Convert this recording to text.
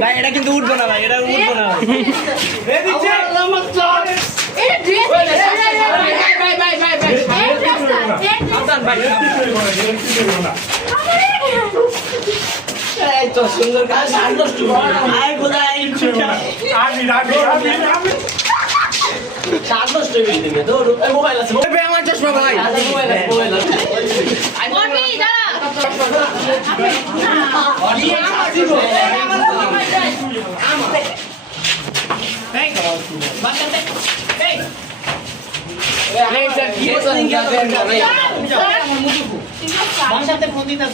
ভাই এটা কিন্তু উঠবো না ভাই, এটা উঠবো না সুন্দর কাজ মোবাইল আছে আমার চশমা ভাই মোবাইল আছে বাসাতে ফোন দিতে